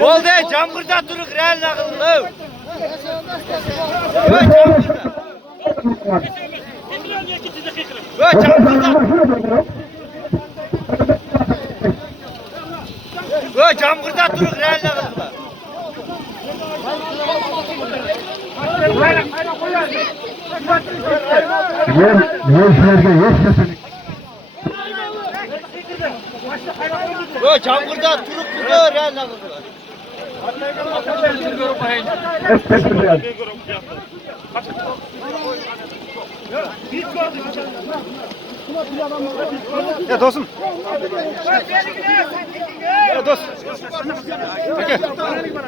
Oldu, camburda duruk, real nakıllı. Camburda. Camburda duruk, real nakıllı. Camburda duruk, real nakıllı. Ya dostum. Ya dost. Peki.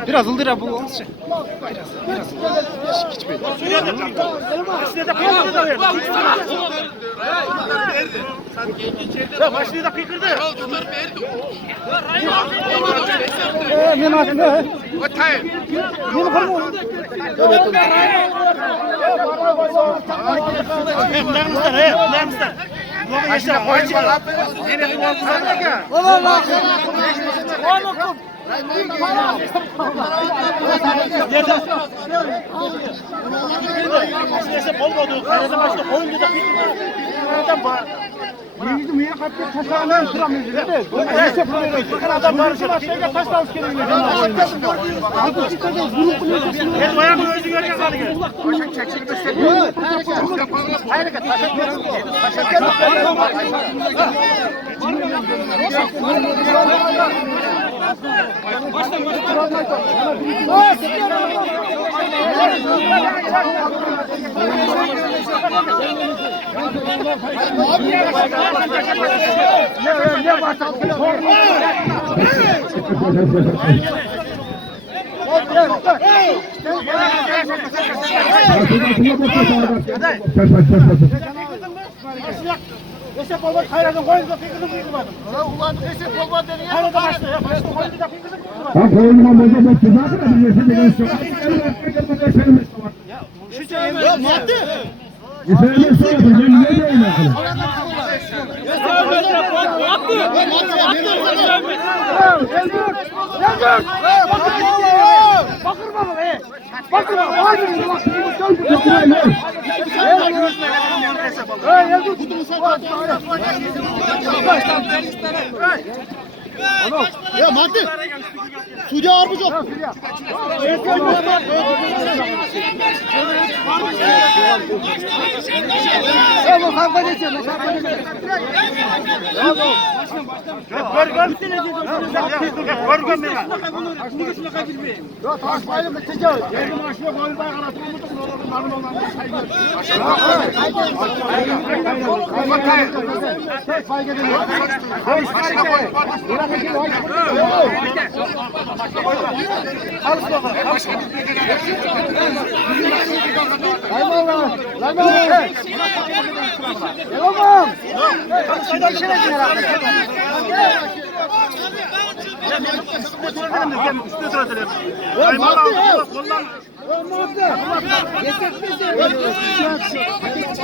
Biraz ıldır ya bu olsun. Biraz. Hiç be. Ya başlığı da kıkırdı. Ne var ne? Ne var bu? Yengizim niye kapıyı taşağından duramıyorsun değil mi? Neyse buraya adam barışıyor. Şeyde taş tavuk geliyor. Hadi çıkacağız. Biz ayağımı özü göreceğiz hadi gel. Başak çekilmek istemiyor. Hayır Esep olmaz hayranın koyunca fikrini kıyılmadım. Ulan esep olmaz dedi ya. Hayır da başla ya. Başla koyunca fikrini kıyılmadım. Ben koyunuma bozulmak tuzağı da biliyorsun bir genç yok. Ya madde. İsa'nın sordu, ben ne diyeyim akıllı? Ya madde. Suudi arbuç yok. Tamam kavga edeceğim. Ya taş bayram edeceğiz. Yerim aşıyor koyun bay karatılmış. Malum olan saygı. Saygı değil. Eyvallah. Eyvallah.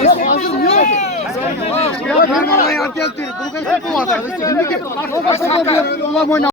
Ya